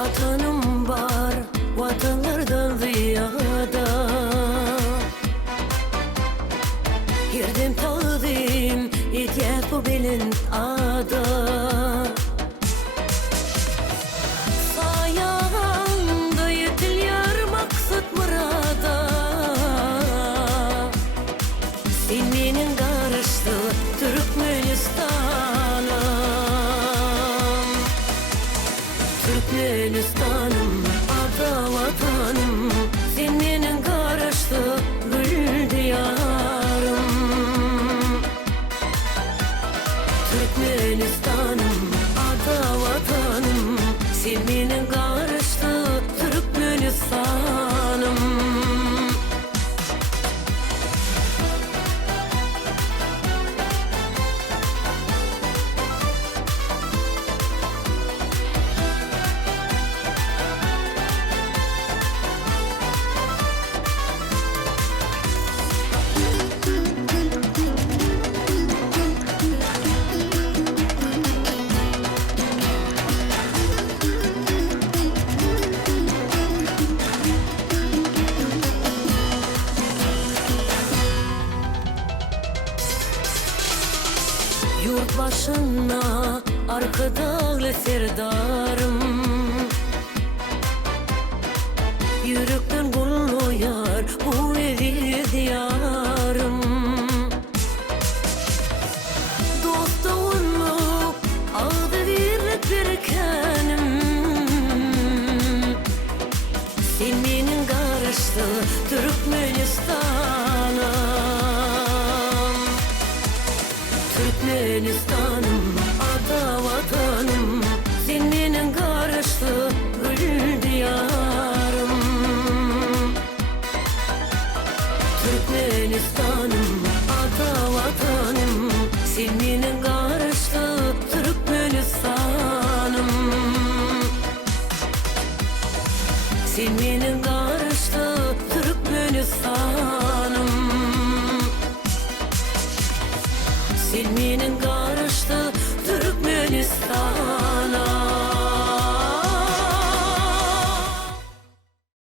Vatanım var, vatanlardan ziyada. Girdim tağdim, ihtiyar bu belin ada. Sayanda yetil yar maksat murada. Sen menin karıştı Türkmenistan'ım. Türkmenistan'ım, ada vatanım. Sen menin karıştı gül diyarım. Türkmenistan'ım, ada vatanım. Sen menin karıştı Türkmenistan'ım. Yurt başına arkadalı serdarım. Yürekten gururlu yar bu evi diyarım. Dosta onu adı verip berkenim. Sen menin karıştı Türkmenistan'ım. Türkmenistan'ım, ada vatanım. Sen menin karıştı gül diyarım. Türkmenistan'ım, ada vatanım. Sen menin karıştı Türkmenistan'ım. Sen menin karıştı Türkmenistan'ım. Sen menin karıştı Türkmenistan.